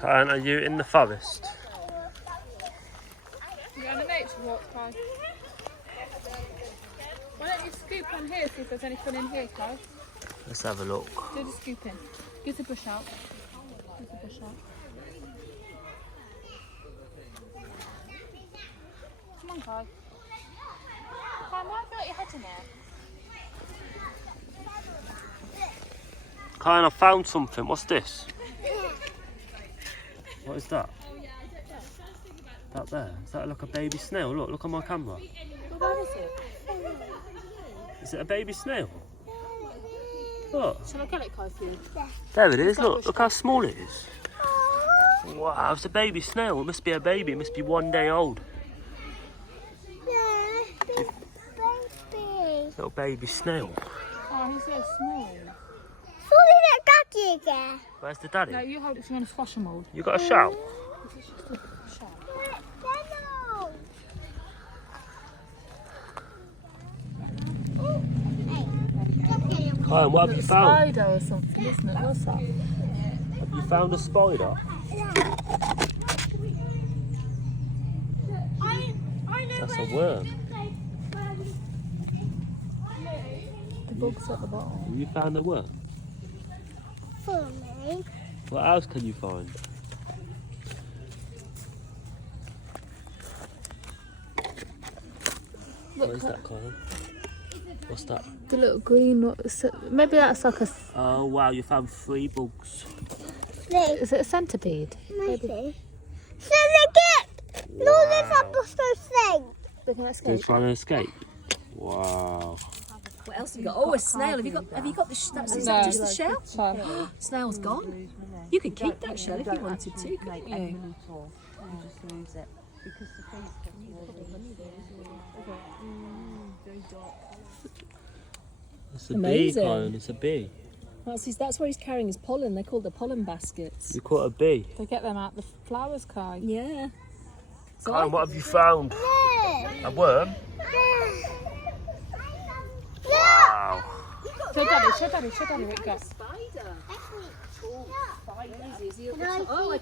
Karen, are you in the forest? You're on a nature walk, Kai. Why don't you scoop on here, see if there's anything in here, Kai? Let's have a look. Do the scooping. Give the bush out. Give the bush out. Come on, Kai. Kai, why have you got your head in there? Karen, I found something. What's this? What is that? That there? Is that like a baby snail? Look on my camera. Well, where is it? Is it a baby snail? Look. Shall I get it, Kai, for you? There it is. Look how small it is. Wow, it's a baby snail. It must be a baby. It must be 1 day old. Yeah, baby. Little baby snail. Oh, he's so small. Sorry, that ducky again. Where's the daddy? No, you hold it so you're going to squash them all. You got a shout? Karen, what have you found? Spider or something, isn't it? What's that? Have you found a spider? That's a worm. The bug's at the bottom. Have you found a worm? For me. What else can you find? What is that, Karen? What's that? The little green, maybe that's like a, Oh wow, you found 3 bugs. is it a centipede? Maybe. So they get. No, they're supposed to sing. They can They're escape. trying to escape. Wow. What else have you got? Oh, a snail. Have you got the? Is that just the shell? Snail's gone. You could keep that shell if you wanted to, couldn't you? It's a Amazing. bee, Karen. It's a bee. That's where he's carrying his pollen. They're called the pollen baskets. You caught a bee. They get them out the flowers, Kai. Yeah. So Karen, what have you found? A worm? Wow. Show daddy what you got. Spider. Oh, I